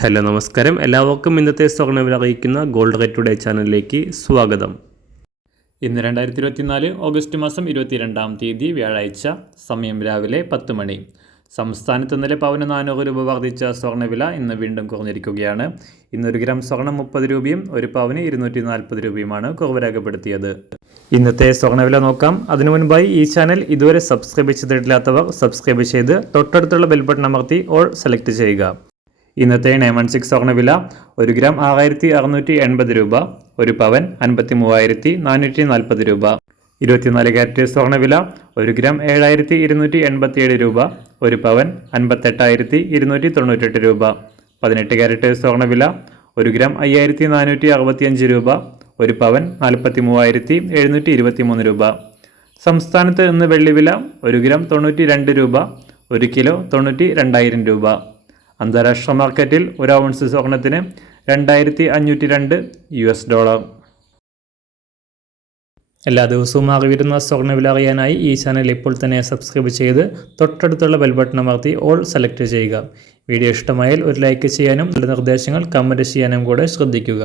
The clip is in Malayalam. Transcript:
ഹലോ നമസ്കാരം, എല്ലാവർക്കും ഇന്നത്തെ സ്വർണ്ണവില അറിയിക്കുന്ന ഗോൾഡ് റേറ്റ് ടുഡേ ചാനലിലേക്ക് സ്വാഗതം. ഇന്ന് 2024 ഓഗസ്റ്റ് മാസം 22-ാം തീയതി വ്യാഴാഴ്ച, സമയം രാവിലെ 10 മണി. സംസ്ഥാനത്ത് ഇന്നലെ പവന് 400 രൂപ വർദ്ധിച്ച സ്വർണ്ണവില ഇന്ന് വീണ്ടും കുറഞ്ഞിരിക്കുകയാണ്. ഇന്ന് 1 ഗ്രാം സ്വർണം 30 രൂപയും 1 പവന് 240 രൂപയുമാണ് കുറവ് രേഖപ്പെടുത്തിയത്. ഇന്നത്തെ സ്വർണ്ണവില നോക്കാം. അതിനു മുൻപായി ഈ ചാനൽ ഇതുവരെ സബ്സ്ക്രൈബ് ചെയ്തിട്ടില്ലാത്തവർ സബ്സ്ക്രൈബ് ചെയ്ത് തൊട്ടടുത്തുള്ള ബെൽ ബട്ടൺ അമർത്തി ഓൾ സെലക്ട് ചെയ്യുക. ഇന്നത്തെ 916 സ്വർണ്ണവില 1 ഗ്രാം 6680 രൂപ, 1 പവൻ 53,440 രൂപ. 24 ക്യാരറ്റ് സ്വർണ്ണവില 1 ഗ്രാം 7287 രൂപ, 1 പവൻ 58,298 രൂപ. 18 ക്യാരറ്റ് സ്വർണ്ണവില 1 ഗ്രാം 5465 രൂപ, 1 പവൻ 43,723 രൂപ. സംസ്ഥാനത്ത് ഇന്ന് വെള്ളിവില 1 ഗ്രാം 92 രൂപ, 1 കിലോ 92,000 രൂപ. അന്താരാഷ്ട്ര മാർക്കറ്റിൽ 1 ഔൺസ് സ്വർണത്തിന് 2502 $. എല്ലാ ദിവസവും അറിവിരുന്ന സ്വർണ്ണവില അറിയാനായി ഈ ചാനൽ ഇപ്പോൾ തന്നെ സബ്സ്ക്രൈബ് ചെയ്ത് തൊട്ടടുത്തുള്ള ബെൽ ബട്ടൺ അമർത്തി ഓൾ സെലക്ട് ചെയ്യുക. വീഡിയോ ഇഷ്ടമായാൽ ഒരു ലൈക്ക് ചെയ്യാനും നല്ല നിർദ്ദേശങ്ങൾ കമൻറ്റ് ചെയ്യാനും കൂടെ ശ്രദ്ധിക്കുക.